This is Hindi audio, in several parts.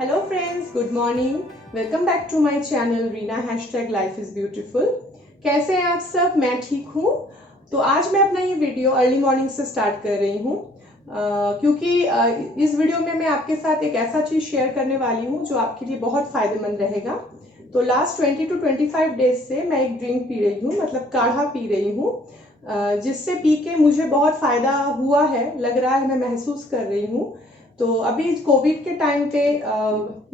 Hello friends, good morning. Welcome back to my channel Reena #life is beautiful. कैसे हैं आप सब? मैं ठीक हूँ। तो आज मैं अपना ये वीडियो अर्ली मॉर्निंग से स्टार्ट कर रही हूँ क्योंकि इस वीडियो में मैं आपके साथ एक ऐसा चीज़ शेयर करने वाली हूँ जो आपके लिए बहुत फ़ायदेमंद रहेगा। तो लास्ट 20 to 25 डेज से मैं एक ड्रिंक पी रही हूँ, मतलब काढ़ा पी रही हूँ, जिससे पी के मुझे बहुत फ़ायदा हुआ है, लग रहा है, मैं महसूस कर रही हूँ। तो अभी कोविड के टाइम पे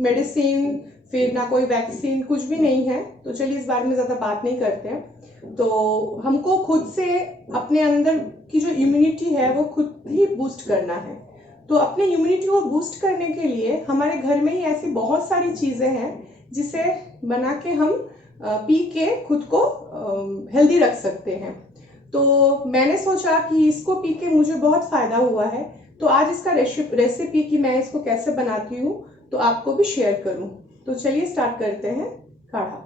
मेडिसिन, फिर ना कोई वैक्सीन, कुछ भी नहीं है, तो चलिए इस बारे में ज़्यादा बात नहीं करते हैं। तो हमको खुद से अपने अंदर की जो इम्यूनिटी है वो खुद ही बूस्ट करना है। तो अपने इम्यूनिटी को बूस्ट करने के लिए हमारे घर में ही ऐसी बहुत सारी चीज़ें हैं जिसे बना के हम पी के खुद को हेल्दी रख सकते हैं। तो मैंने सोचा कि इसको पी के मुझे बहुत फ़ायदा हुआ है, तो आज इसका रेसिपी कि मैं इसको कैसे बनाती हूँ तो आपको भी शेयर करूँ। तो चलिए स्टार्ट करते हैं काढ़ा।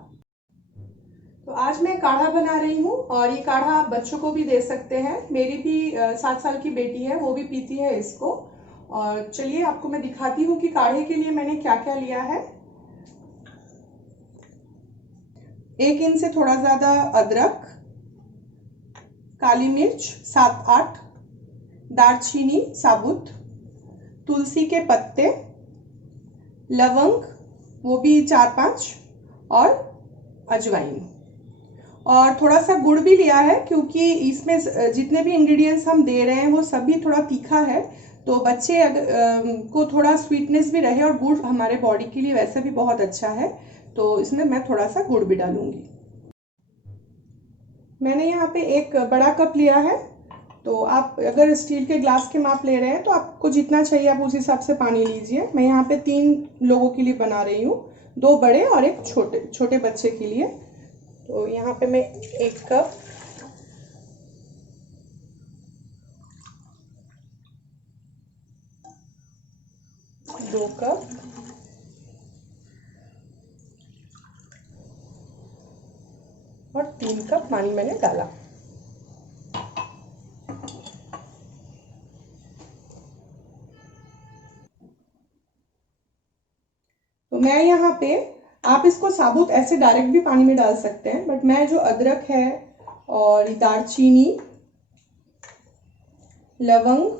तो आज मैं काढ़ा बना रही हूँ और ये काढ़ा आप बच्चों को भी दे सकते हैं। मेरी भी 7 साल की बेटी है, वो भी पीती है इसको। और चलिए आपको मैं दिखाती हूँ कि काढ़े के लिए मैंने क्या क्या लिया है। 1 इंच से थोड़ा ज़्यादा अदरक, काली मिर्च 7-8, दालचीनी साबुत, तुलसी के पत्ते, लवंग वो भी 4-5, और अजवाइन, और थोड़ा सा गुड़ भी लिया है क्योंकि इसमें जितने भी इंग्रेडिएंट्स हम दे रहे हैं वो सभी थोड़ा तीखा है, तो बच्चे को थोड़ा स्वीटनेस भी रहे, और गुड़ हमारे बॉडी के लिए वैसे भी बहुत अच्छा है, तो इसमें मैं थोड़ा सा गुड़ भी डालूंगी। मैंने यहाँ पे एक बड़ा कप लिया है, तो आप अगर स्टील के ग्लास के माप ले रहे हैं तो आपको जितना चाहिए आप उस हिसाब से पानी लीजिए। मैं यहाँ पे 3 लोगों के लिए बना रही हूँ, 2 बड़े और एक छोटे बच्चे के लिए। तो यहाँ पे मैं 1 कप, 2 कप और 3 कप पानी मैंने डाला। तो मैं यहाँ पे, आप इसको साबुत ऐसे डायरेक्ट भी पानी में डाल सकते हैं, बट मैं जो अदरक है और दालचीनी, लवंग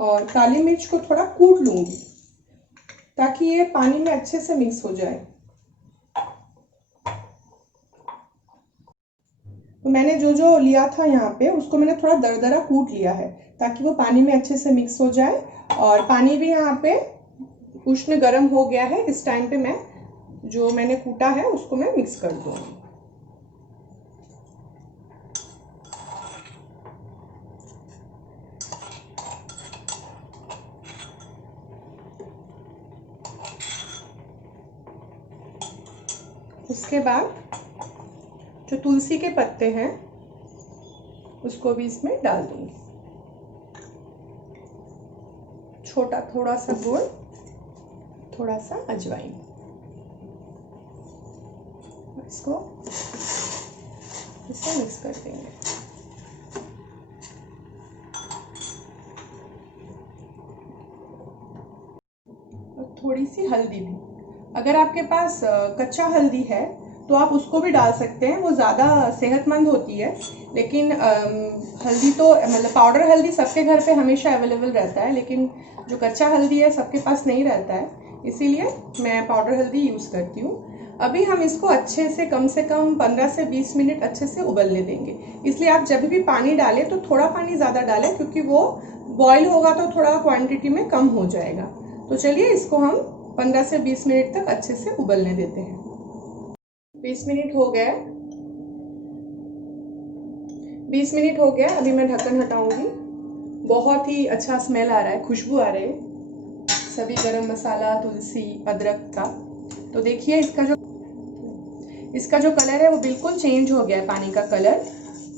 और काली मिर्च को थोड़ा कूट लूंगी ताकि ये पानी में अच्छे से मिक्स हो जाए। तो मैंने जो जो लिया था यहाँ पे उसको मैंने थोड़ा दरदरा कूट लिया है ताकि वो पानी में अच्छे से मिक्स हो जाए। और पानी भी यहाँ पे उष्ण गर्म हो गया है। इस टाइम पे मैं जो मैंने कूटा है उसको मैं मिक्स कर दूंगी। उसके बाद जो तुलसी के पत्ते हैं उसको भी इसमें डाल दूंगी, छोटा थोड़ा सा गुड़, थोड़ा सा अजवाइन, इसको इससे मिक्स कर देंगे। और थोड़ी सी हल्दी भी, अगर आपके पास कच्चा हल्दी है तो आप उसको भी डाल सकते हैं, वो ज़्यादा सेहतमंद होती है। लेकिन हल्दी तो मतलब पाउडर हल्दी सबके घर पे हमेशा अवेलेबल रहता है, लेकिन जो कच्चा हल्दी है सबके पास नहीं रहता है, इसीलिए मैं पाउडर हल्दी यूज़ करती हूँ। अभी हम इसको अच्छे से कम 15 से 20 मिनट अच्छे से उबलने देंगे। इसलिए आप जब भी पानी डालें तो थोड़ा पानी ज़्यादा डालें, क्योंकि वो बॉयल होगा तो थोड़ा क्वांटिटी में कम हो जाएगा। तो चलिए इसको हम 15 से 20 मिनट तक अच्छे से उबलने देते हैं। 20 मिनट हो गए, 20 मिनट हो गया। अभी मैं ढक्कन हटाऊंगी। बहुत ही अच्छा स्मेल आ रहा है, खुशबू आ रही है सभी गरम मसाला, तुलसी, अदरक का। तो देखिए इसका जो कलर है वो बिल्कुल चेंज हो गया है, पानी का कलर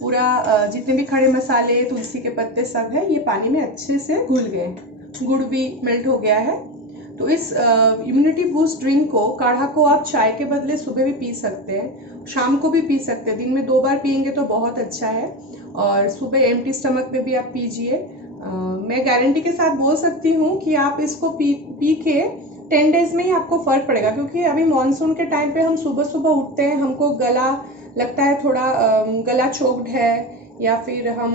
पूरा। जितने भी खड़े मसाले, तुलसी के पत्ते सब है, ये पानी में अच्छे से घुल गए, गुड़ भी मेल्ट हो गया है। तो इस इम्यूनिटी बूस्ट ड्रिंक को, काढ़ा को, आप चाय के बदले सुबह भी पी सकते हैं, शाम को भी पी सकते हैं। दिन में 2 बार पियेंगे तो बहुत अच्छा है, और सुबह एम्प्टी स्टमक में भी आप पीजिए। मैं गारंटी के साथ बोल सकती हूँ कि आप इसको पी के 10 डेज में ही आपको फर्क पड़ेगा, क्योंकि अभी मॉनसून के टाइम पे हम सुबह सुबह उठते हैं, हमको गला लगता है थोड़ा गला चोक्ड है, या फिर हम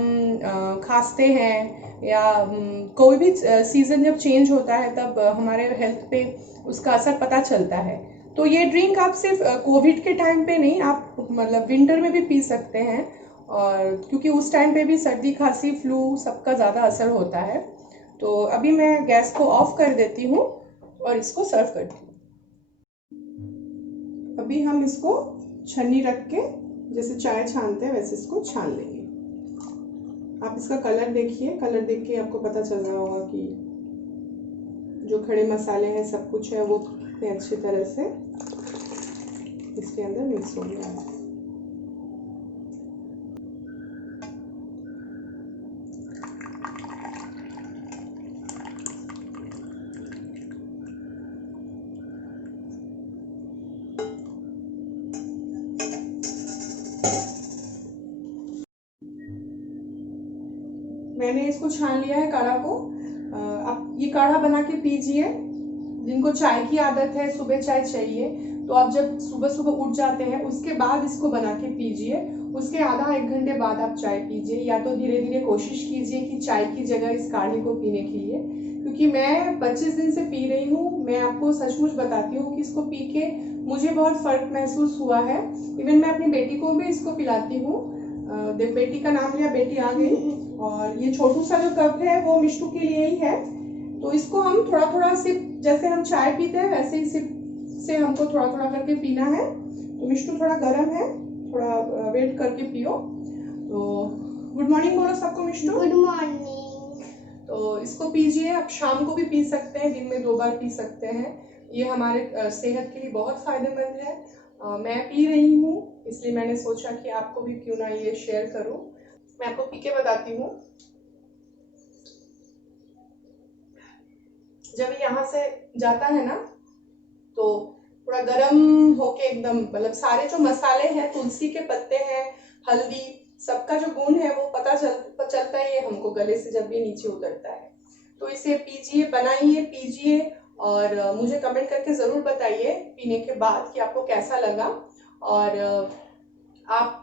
खांसते हैं, या कोई भी सीजन जब चेंज होता है तब हमारे हेल्थ पे उसका असर पता चलता है। तो ये ड्रिंक आप सिर्फ कोविड के टाइम पे नहीं, आप मतलब विंटर में भी पी सकते हैं, और क्योंकि उस टाइम पे भी सर्दी खांसी फ्लू सबका ज़्यादा असर होता है। तो अभी मैं गैस को ऑफ कर देती हूँ और इसको सर्व करती हूँ। अभी हम इसको छन्नी रख के जैसे चाय छानते हैं वैसे इसको छान लेंगे। आप इसका कलर देखिए, कलर देख के आपको पता चल रहा होगा कि जो खड़े मसाले हैं सब कुछ है वो कितने अच्छी तरह से इसके अंदर मिक्स हो गया है। मैंने इसको छान लिया है काढ़ा को। आप ये काढ़ा बना के पीजिए। जिनको चाय की आदत है, सुबह चाय चाहिए, तो आप जब सुबह सुबह उठ जाते हैं उसके बाद इसको बना के पीजिए। उसके आधा 1 घंटे बाद आप चाय पीजिए, या तो धीरे धीरे कोशिश कीजिए कि चाय की जगह इस काढ़े को पीने के लिए, क्योंकि मैं 25 दिन से पी रही हूँ। मैं आपको सचमुच बताती हूँ कि इसको पी के मुझे बहुत फर्क महसूस हुआ है। इवन मैं अपनी बेटी को भी इसको पिलाती हूँ। बेटी का नाम लिया, बेटी आ गई। और ये छोटू सा जो कप है वो मिष्टू के लिए ही है। तो इसको हम थोड़ा थोड़ा सिप, जैसे हम चाय पीते हैं वैसे ही सिप से हमको थोड़ा थोड़ा करके पीना है। तो मिष्टू थोड़ा गर्म है, थोड़ा वेट करके पियो। तो गुड मॉर्निंग बोलो सबको। Mishtu good morning. तो इसको पीजिए। आप शाम को भी पी सकते हैं, दिन में 2 बार पी सकते हैं। ये हमारे सेहत के लिए बहुत फायदेमंद है। मैं पी रही हूँ, इसलिए मैंने सोचा कि आपको भी क्यों ना ये शेयर करूँ। मैं आपको पी के बताती हूँ। जब यहाँ से जाता है ना तो थोड़ा गरम होके एकदम, मतलब सारे जो मसाले हैं, तुलसी के पत्ते हैं, हल्दी, सबका जो गुण है वो पता चलता ही है हमको गले से जब ये नीचे उतरता है। तो इसे पीजिए, बनाइए, पीजिए, और मुझे कमेंट करके ज़रूर बताइए पीने के बाद कि आपको कैसा लगा। और आप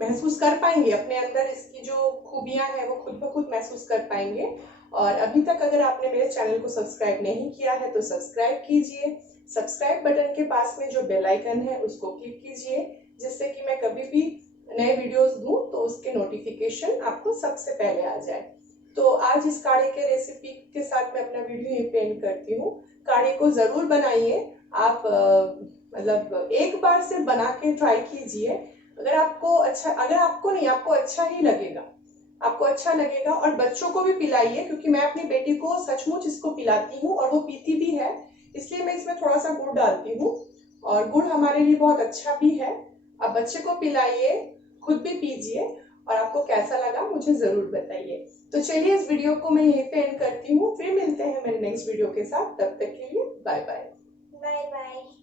महसूस कर पाएंगे अपने अंदर इसकी जो खूबियां हैं वो खुद ब खुद महसूस कर पाएंगे। और अभी तक अगर आपने मेरे चैनल को सब्सक्राइब नहीं किया है तो सब्सक्राइब कीजिए। सब्सक्राइब बटन के पास में जो बेल आइकन है उसको क्लिक कीजिए, जिससे कि मैं कभी भी नए वीडियोस दूं तो उसके नोटिफिकेशन आपको सबसे पहले आ जाए। तो आज इस काढ़े के रेसिपी के साथ मैं अपना वीडियो यहीं पे एंड करती हूँ। काढ़े को ज़रूर बनाइए आप, मतलब एक बार सिर्फ बना के ट्राई कीजिए। अगर आपको नहीं, आपको अच्छा ही लगेगा, आपको अच्छा लगेगा। और बच्चों को भी पिलाइए, क्योंकि मैं अपनी बेटी को सचमुच इसको पिलाती हूँ और वो पीती भी है, इसलिए मैं इसमें थोड़ा सा गुड़ डालती हूँ। और गुड़ हमारे लिए बहुत अच्छा भी है। अब बच्चे को पिलाइए, खुद भी पीजिए, और आपको कैसा लगा मुझे जरूर बताइए। तो चलिए इस वीडियो को मैं यहीं पे एंड करती हूँ, फिर मिलते हैं मेरे नेक्स्ट वीडियो के साथ। तब तक के लिए बाय बाय। Bye bye.